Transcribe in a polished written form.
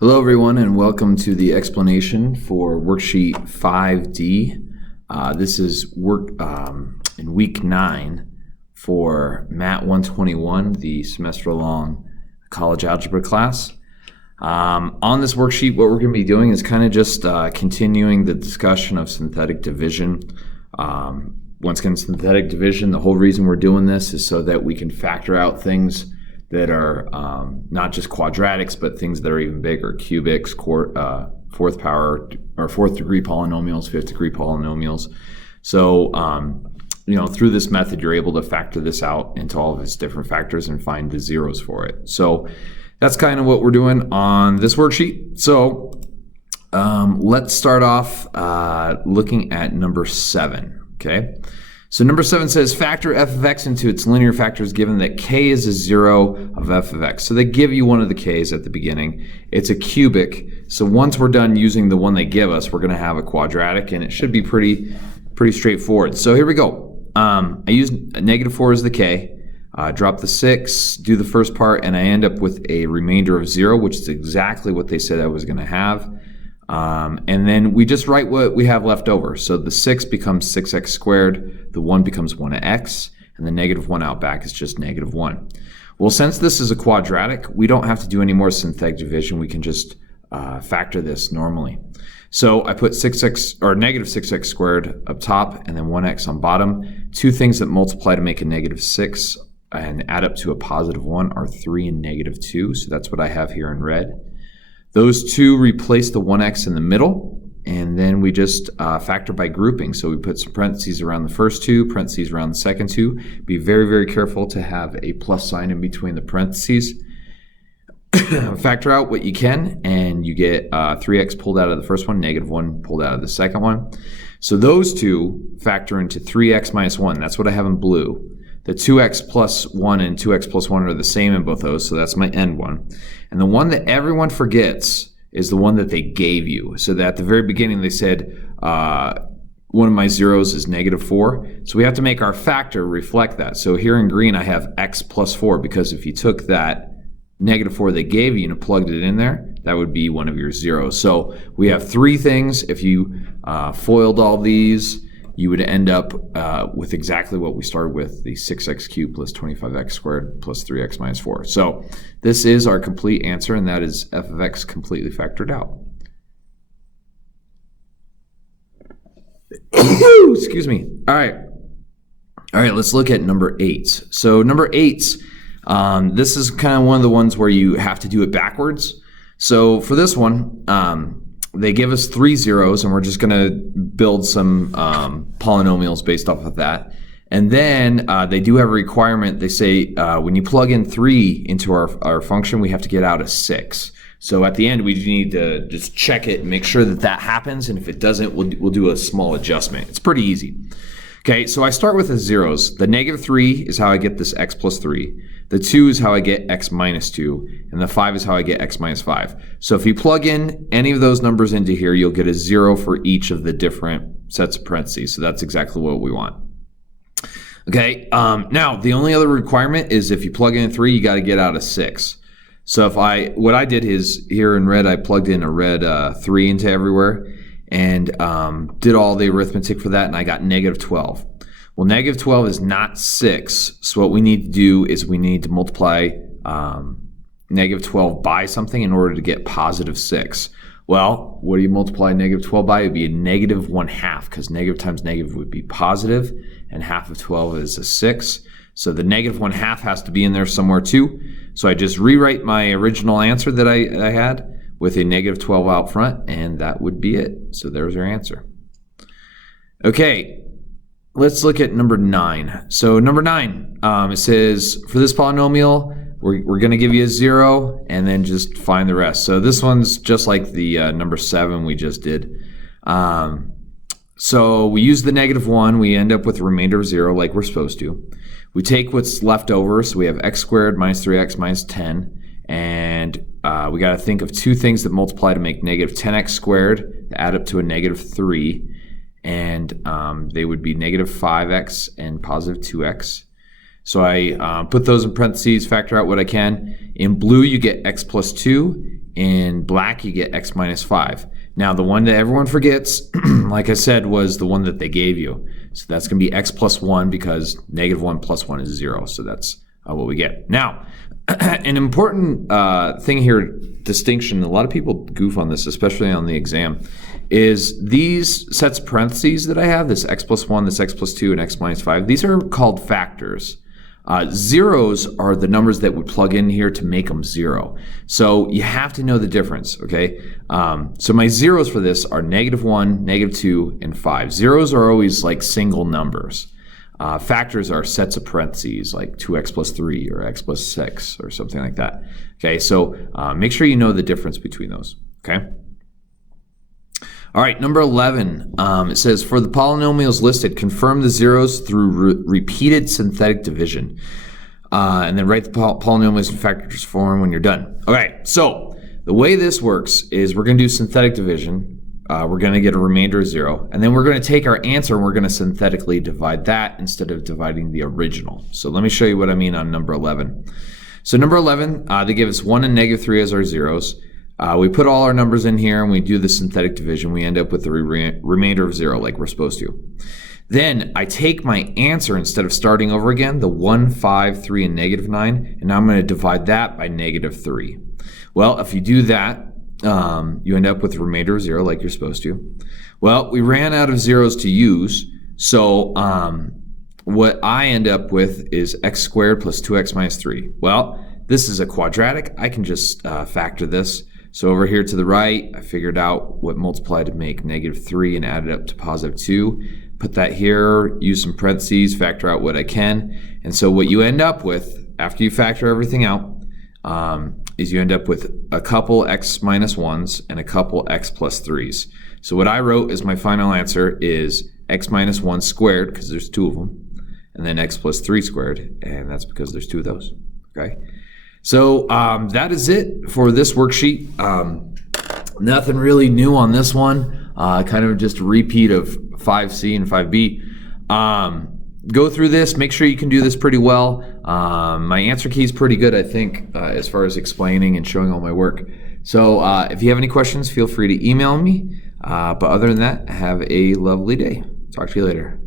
Hello everyone and welcome to the explanation for worksheet 5D. This is work in week 9 for MAT121, the semester-long college algebra class. On this worksheet, what we're going to be doing is kind of just continuing the discussion of synthetic division. Once again, synthetic division, the whole reason we're doing this is so that we can factor out things that are not just quadratics, but things that are even bigger, cubics, fourth power or fourth degree polynomials, fifth degree polynomials. So, through this method, you're able to factor this out into all of its different factors and find the zeros for it. So that's kind of what we're doing on this worksheet. So let's start off looking at number 7, okay? So number 7 says factor f of x into its linear factors given that k is a 0 of f of x. So they give you one of the k's at the beginning. It's a cubic. So once we're done using the one they give us, we're going to have a quadratic, and it should be pretty straightforward. So here we go. I use -4 as the k. Drop the 6, do the first part, and I end up with a remainder of 0, which is exactly what they said I was going to have. And then we just write what we have left over. So the 6 becomes 6x squared, the 1 becomes 1x, and the -1 out back is just -1. Well, since this is a quadratic, we don't have to do any more synthetic division. We can just factor this normally. So I put -6x squared up top and then 1x on bottom. Two things that multiply to make a -6 and add up to a +1 are 3 and -2. So that's what I have here in red. Those two replace the 1x in the middle, and then we just factor by grouping. So we put some parentheses around the first two, parentheses around the second two. Be very, very careful to have a plus sign in between the parentheses. Factor out what you can, and you get 3x pulled out of the first one, -1 pulled out of the second one. So those two factor into 3x minus 1. That's what I have in blue. The 2x plus 1 and 2x plus 1 are the same in both those, so that's my end one. And the one that everyone forgets is the one that they gave you. So that at the very beginning they said one of my zeros is -4. So we have to make our factor reflect that. So here in green I have x plus 4, because if you took that -4 they gave you and plugged it in there, that would be one of your zeros. So we have three things. If you foiled all these, you would end up with exactly what we started with, the 6x cubed plus 25x squared plus 3x minus 4. So this is our complete answer, and that is f of x completely factored out. Excuse me. All right, let's look at number 8. So number 8, this is kind of one of the ones where you have to do it backwards. So for this one, they give us 3 zeros, and we're just going to build some polynomials based off of that. And then they do have a requirement. They say when you plug in 3 into our function, we have to get out a 6. So at the end, we need to just check it and make sure that that happens. And if it doesn't, we'll do a small adjustment. It's pretty easy. Okay, so I start with the zeros. The -3 is how I get this x plus 3. The 2 is how I get x minus 2. And the 5 is how I get x minus 5. So if you plug in any of those numbers into here, you'll get a 0 for each of the different sets of parentheses. So that's exactly what we want. Okay, now the only other requirement is if you plug in 3, you got to get out a 6. So what I did is here in red, I plugged in a red 3 into everywhere and did all the arithmetic for that, and I got -12. Well, -12 is not 6, so what we need to do is we need to multiply -12 by something in order to get +6. Well, what do you multiply -12 by? It would be a -1/2, because negative times negative would be positive, and half of 12 is a 6. So the -1/2 has to be in there somewhere too. So I just rewrite my original answer that I had with a -12 out front, and that would be it. So there's our answer. Okay. Let's look at number 9. So number 9, it says for this polynomial, we're going to give you a 0 and then just find the rest. So this one's just like the number 7 we just did. So we use the -1. We end up with a remainder of 0 like we're supposed to. We take what's left over. So we have x squared minus 3x minus 10. And we got to think of two things that multiply to make -10x squared to add up to a -3. And they would be -5x and +2x. So I put those in parentheses, factor out what I can. In blue, you get x plus 2. In black, you get x minus 5. Now, the one that everyone forgets, like I said, was the one that they gave you. So that's going to be x plus 1 because -1 plus 1 is 0. So that's what we get. Now, an important thing here, distinction, a lot of people goof on this, especially on the exam, is these sets of parentheses that I have, this x plus 1, this x plus 2, and x minus 5, these are called factors. Zeros are the numbers that would plug in here to make them 0. So you have to know the difference, okay? So my zeros for this are -1, -2, and 5. Zeros are always like single numbers. Factors are sets of parentheses, like 2x plus 3 or x plus 6 or something like that. Okay, so make sure you know the difference between those, okay? All right, number 11, it says, for the polynomials listed, confirm the zeros through repeated synthetic division. And then write the polynomials in factors form when you're done. Okay, so the way this works is we're going to do synthetic division. We're going to get a remainder of 0. And then we're going to take our answer and we're going to synthetically divide that instead of dividing the original. So let me show you what I mean on number 11. So number 11, they give us 1 and -3 as our zeros. We put all our numbers in here and we do the synthetic division. We end up with the remainder of 0 like we're supposed to. Then I take my answer instead of starting over again, the 1, 5, 3, and -9, and now I'm going to divide that by -3. Well, if you do that, you end up with a remainder of 0 like you're supposed to. Well, we ran out of zeros to use, so what I end up with is x squared plus 2x minus 3. Well, this is a quadratic. I can just factor this. So over here to the right, I figured out what multiply to make -3 and add it up to +2. Put that here, use some parentheses, factor out what I can. And so what you end up with, after you factor everything out, is you end up with a couple x minus 1s and a couple x plus 3s. So what I wrote as my final answer is x minus 1 squared, because there's 2 of them, and then x plus 3 squared, and that's because there's 2 of those, okay? So that is it for this worksheet. Nothing really new on this one, kind of just a repeat of 5C and 5B. Go through this, make sure you can do this pretty well. My answer key is pretty good, I think, as far as explaining and showing all my work. So if you have any questions, feel free to email me. But other than that, have a lovely day. Talk to you later.